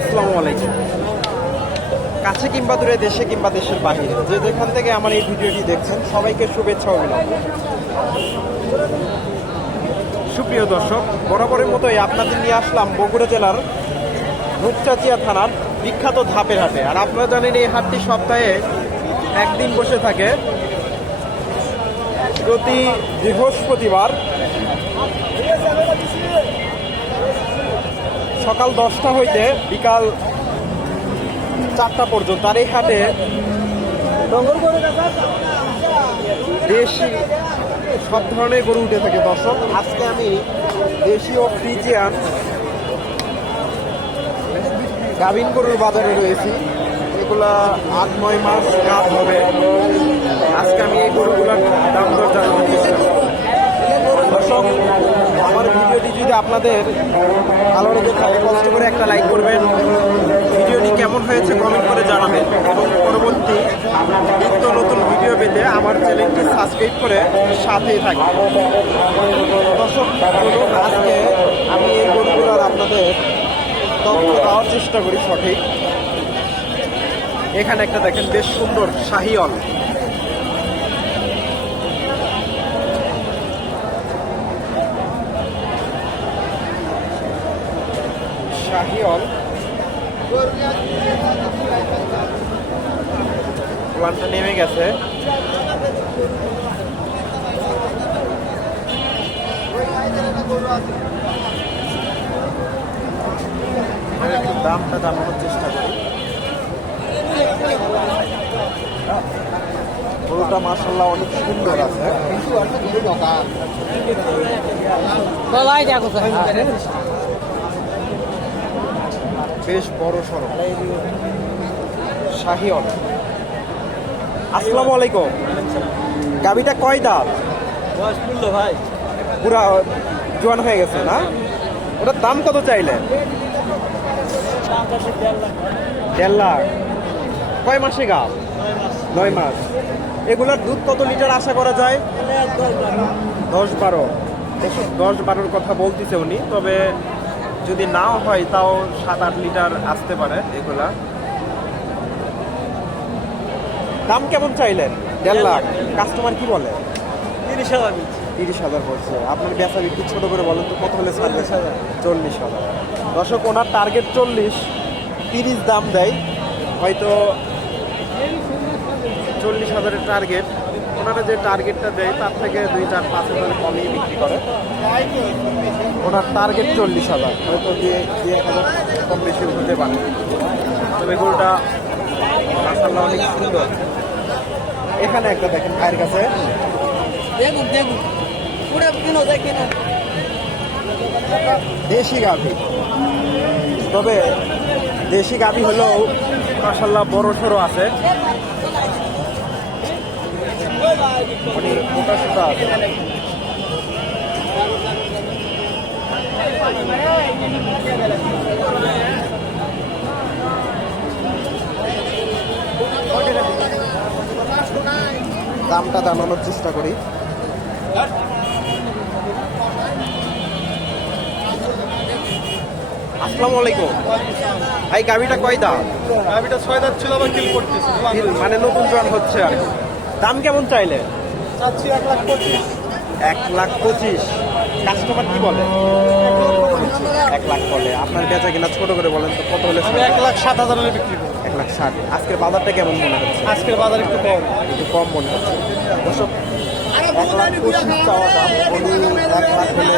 আসসালামু আলাইকুম। কাছে কিংবা দূরে, দেশে কিংবা দেশের বাহিরে যে যেখান থেকে আমার এই ভিডিওটি দেখছেন, সবাইকে শুভেচ্ছা অভিনন্দন। সুপ্রিয় দর্শক, বরাবরের মতোই আপনাদের নিয়ে আসলাম বগুড়া জেলার রূপচাচিয়া থানার বিখ্যাত ধাপের হাটে। আর আপনারা জানেন, এই হাটটি সপ্তাহে একদিন বসে থাকে। প্রতি বৃহস্পতিবার সকাল দশটা হইতে বিকাল চারটা পর্যন্ত। আর এই হাটে দেশি সব ধরনের গরু উঠে থাকে দর্শক। আজকে আমি দেশি ও ফ্রিজিয়ান গাভিন গরুর বাজারে রয়েছি। এগুলা আট নয় মাস গাছ হবে। আজকে আমি এই গরুগুলোর দাম দর জানাব দর্শক, আমার ভিডিওটি যদি আপনাদের ভালো লেগে থাকে, কষ্ট করে একটা লাইক করবেন। ভিডিওটি কেমন হয়েছে কমেন্ট করে জানাবেন। এবং পরবর্তী নিত্য নতুন ভিডিও পেতে আমার চ্যানেলটি সাবস্ক্রাইব করে সাথেই থাকবেন। দর্শক আজকে আমি এই গরুগুলোর আপনাদের তথ্য দেওয়ার চেষ্টা করি সঠিক। এখানে একটা দেখেন, বেশ সুন্দর শাহিয়ল নেমে গেছে। দামটা জানানোর চেষ্টা করি। গরুটা মাসাল্লাহ অনেক সুন্দর আছে। বেশ বড় সড়ক। শাহিওয়াল আসসালামু আলাইকুম। গাবিটা কয় দাঁত? ভাই। পুরা জোয়ান হয়ে গেছে না? ওটার দাম কত চাইলে দেড় লাখ। কয় মাসে গা? নয় মাস। এগুলার দুধ কত লিটার আশা করা যায়? দশ বারো। দশ বারোর কথা বলতেছে উনি তবে যদি নাও হয় তাও সাত আট লিটার আসতে পারে এগুলা। দাম কেমন চাইলেন? দেড় লাখ। কাস্টমার কি বলে? তিরিশ হাজার তিরিশ হাজার বলছে। আপনার বেচা বিক্রি ছোট করে বলেন তো কত হলে চল্লিশ হাজার। চল্লিশ হাজার। দর্শক ওনার টার্গেট চল্লিশ। তিরিশ দাম দেয়। হয়তো চল্লিশ হাজারের টার্গেট ওনারা যে টার্গেটটা দেয় তার থেকে দুই চার পাঁচ হাজার কমই বিক্রি করে। ওনার টার্গেট চল্লিশ হাজার। হয়তো দিয়ে এক হাজার কম বেশি হতে পারে। তবে গরুটা মাসাল্লাহ অনেক সুন্দর। এখানে একটা দেখেন ভাইয়ের কাছে। দেখুন দেখুন। পুরো কিনো দেখ কিনো দেশি গাভি। তবে দেশি গাভি হলেও মাসাল্লাহ বড় সড়ো আছে। মানে মোটা সোটা আছে। দামটা জানানোর চেষ্টা করি। আসসালামু আলাইকুম। ভাই গাভিটা কয় দাম গাভিটা ছয় দাঁত ছিল আবার কিল করতেছি। মানে নতুন জন হচ্ছে আর দাম কেমন চাইলে? চাচ্ছি এক লাখ পঁচিশ। এক লাখ পঁচিশ। কাস্টমার কি বলে? এক লাখ বলে। আপনার বেচা কিনা ছোট করে বলেন তো কত হলে এক লাখ সাত হাজার বিক্রি করব। লাখ ষাট আজকের বাজারটা কেমন মনে হচ্ছে আজকের বাজার একটু কম একটু কম মনে হচ্ছে দর্শক এক লাখ পঁচিশ চাওয়া দাম উনি এক লাখ হলে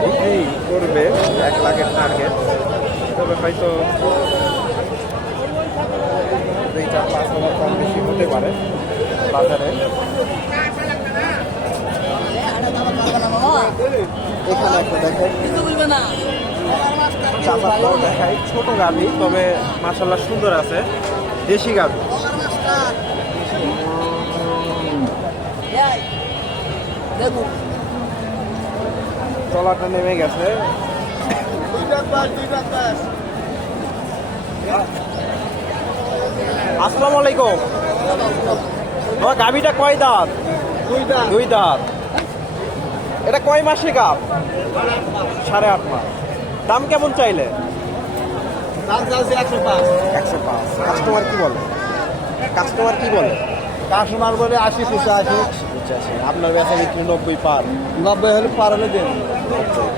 বিক্রি করবে এক লাখের টার্গেট তবে হয়তো দুই চার পাঁচ হাজার কম বেশি হতে পারে বাজারে এখানে একটা দেখেন চাপাটাও দেখাই ছোট গাভি তবে মাসাল্লাহ সুন্দর আছে। দেশি গাভি। তলাটা নেমে গেছে। আসসালামু আলাইকুম। তোমার গাভিটা কয় দাঁত? দুই দাঁত। এটা কয় মাসে গাভ? সাড়ে আট মাস। দাম কেমন চাইলে? একশো পাঁচ। একশো পাঁচ। কাস্টমার কি বলে? কাস্টমার কি বলে? কাস্টমার বলে আশি পঁচাশি। পঁচাশি। আপনার বেচা বিক্রি নব্বই পার? নব্বই হলে পার হলে দেন।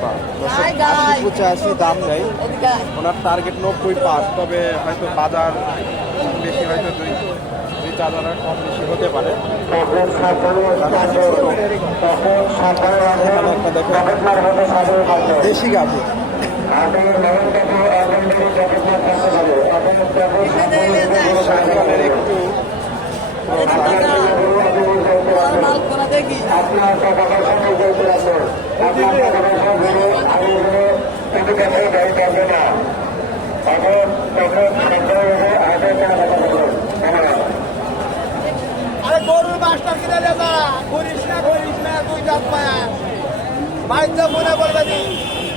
পার। আশি পঁচাশি দাম নেই। ওনার টার্গেট নব্বই পার তবে হয়তো বাজার বেশি হয়তো দুই দুই চার হাজার কম বেশি হতে পারে। এখানে একটা শাহিওয়ালের একটু। দেখি। আরে গরুর মাছটা কিনে দে যা করিস না। করিস না তুই যাক পায়া মাছ তো মনে পড়বে নি। তুই তো গোটা দিবার টাকলো আট মাস বা আট মাস ওখানে দেয় বাবা সাইডে এটা মেন দা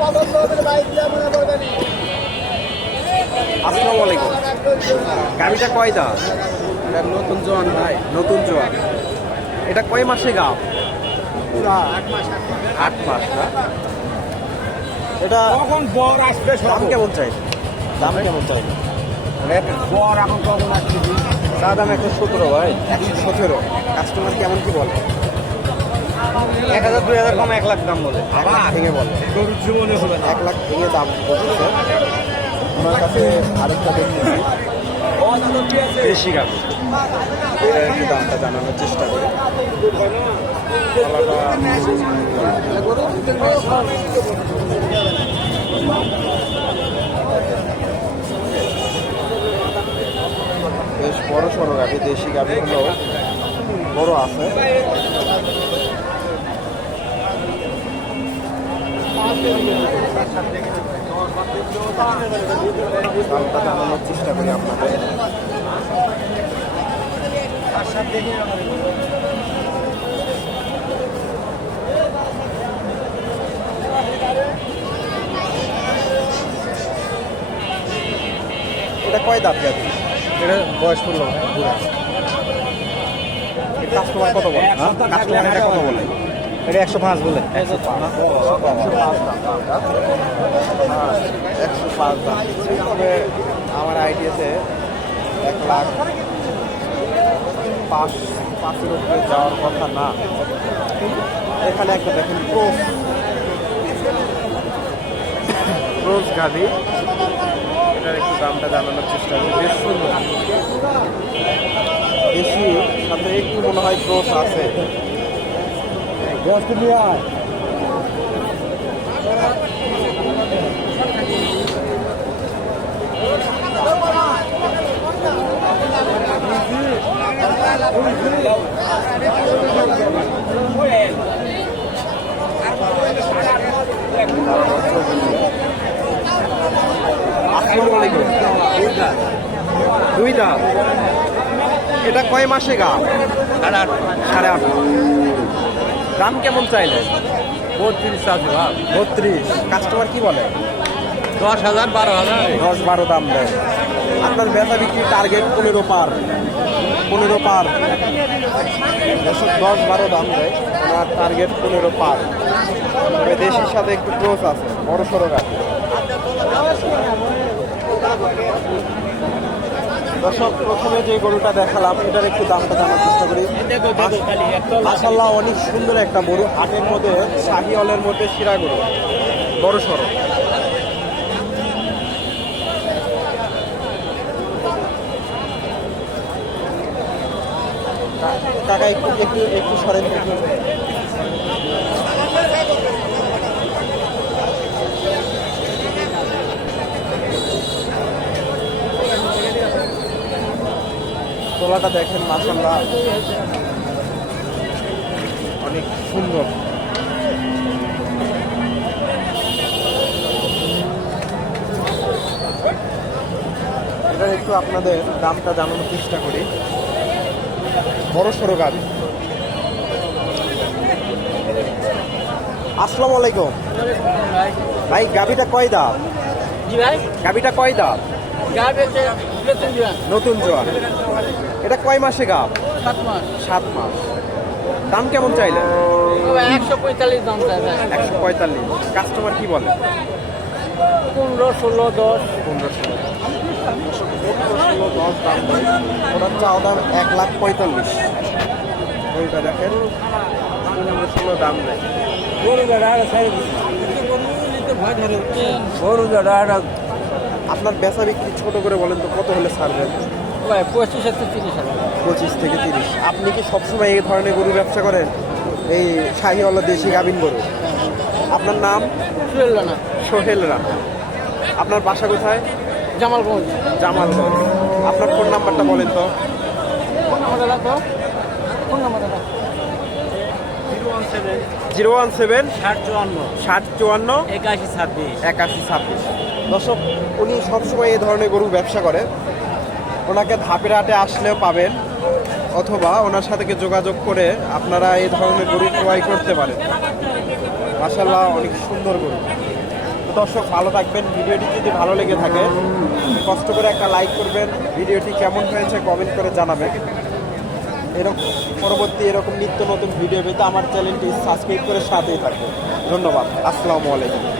পছন্দ হবে বাইক দিয়ে মনে পড়বে নি আসসালামু আলাইকুম। গাভিটা কয় দাঁত? এটা নতুন জোয়ান ভাই। নতুন জোয়ান। এটা কয় মাসে গাভ আট মাস না? এটা কখন বর আসবে দাম কেমন চাই? দাম কেমন চাই? বর এখন কখন আসছে চা দাম একশো সতেরো ভাই। একশো সতেরো। কাস্টমার কেমন কি বলে? এক হাজার দুই হাজার কম এক লাখ দাম বলে। এক লাখ ভেঙে বলে। এক লাখ ভেঙে দাম বলছে। ওনার কাছে আরেকটা দেখতেছি বেশি গাছ একটু দামটা জানানোর চেষ্টা করি। বেশ বড় সড়ো গাভি দেশি গাভি হলেও বড় আছে। দামটা জানানোর চেষ্টা করি আপনাদের এটা কয় দাঁত গাড়ি এটা বয়স পড়ল কাস্টমার কত বলে? কাস্টমার কত বলে? এটা একশো পাঁচ বলে একশো পাঁচ। একশো পাঁচ। আমার আইডিয়াতে এক লাখ পাঁচ পাঁচের উপরে যাওয়ার কথা না এখানে একটা দেখেন ক্রোস ক্রোস গাড়ি এটার একটু দামটা জানানোর চেষ্টা করি। বেশ সুন্দর। বেশি, সাথে একটু মনে হয় ক্রোস আছে। দুই দাম এটা কয় মাসে গা? সাড়ে আট। মাস। দাম কেমন চাইলে? বত্রিশ আছে ভাব বত্রিশ। কাস্টমার কি বলে? দশ হাজার বারো হাজার। দশ বারো দাম দেয়। আপনার বেচা বিক্রি টার্গেট পনেরো পার। পনেরো পার। দশ দশ বারো দাম দেয়। ওনার টার্গেট পনেরো পার। তবে দেশির সাথে একটু ক্লোজ আছে বড় সড়ো গাছ দর্শক, প্রথমে যে গরুটা দেখালাম, এটার একটু দামটা জানার চেষ্টা করি। মাসাল্লাহ অনেক সুন্দর একটা গরু, হাটের মধ্যে শাহিওয়ালের মধ্যে শিরা গরু। বড় সড়ো। কাকা, একটু একটু একটু সরেন তোলাটা দেখেন মাসাল্লাহ অনেক সুন্দর। এটা একটু আপনাদের দামটা জানানোর চেষ্টা করি। বড় সড়ো গাড়ি। আসসালামু আলাইকুম। ভাই গাবিটা কয় দাম? গাবিটা কয় দাম? নতুন জোয়ার এটা কয় মাসে গাব? সাত মাস। সাত মাস। দাম কেমন চাইলেন একশো পঁয়তাল্লিশ দাম চাই একশো পঁয়তাল্লিশ। কাস্টমার কি বলে? পনেরো ষোলো দশ। পনেরো ষোলো ষোলো দশ দাম ওটার চাও দাম এক লাখ পঁয়তাল্লিশ। ওইটা দেখেন। পনেরো ষোলো দাম নেই। গরু গাড়া গরু গাড়া আপনার বেচা বিক্রি ছোট করে বলেন তো কত হলে ছাড়বেন পঁচিশ হাজার তিরিশ হাজার। পঁচিশ থেকে তিরিশ। আপনি কি সবসময় এই ধরনের গরু ব্যবসা করেন? এই শাহিওয়ালা দেশি গাভিন গরু? আপনার নাম? চলল না সোহেল রানা। আপনার বাসা কোথায়? জামালগঞ্জ। জামালগঞ্জ। আপনার ফোন নাম্বারটা বলেন তো। ফোন নাম্বারটা রাখো ফোন নাম্বারটা জিরো ওয়ান সেভেন ষাট চুয়ান্ন। ষাট চুয়ান্ন। একাশি ছাব্বিশ। একাশি ছাব্বিশ। দর্শক, উনি সবসময় এই ধরনের গরুর ব্যবসা করে ওনাকে ধাপের হাটে আসলেও পাবেন, অথবা ওনার সাথে যোগাযোগ করে আপনারা এই ধরনের গরু ক্রয় করতে পারেন। মাসাল্লাহ অনেক সুন্দর গরু। দর্শক, ভালো থাকবেন। ভিডিওটি যদি ভালো লেগে থাকে, কষ্ট করে একটা লাইক করবেন। ভিডিওটি কেমন হয়েছে কমেন্ট করে জানাবেন। এরকম, পরবর্তী এরকম নিত্য নতুন ভিডিও পেতে আমার চ্যানেলটি সাবস্ক্রাইব করে সাথেই থাকবেন। ধন্যবাদ। আসসালামু আলাইকুম।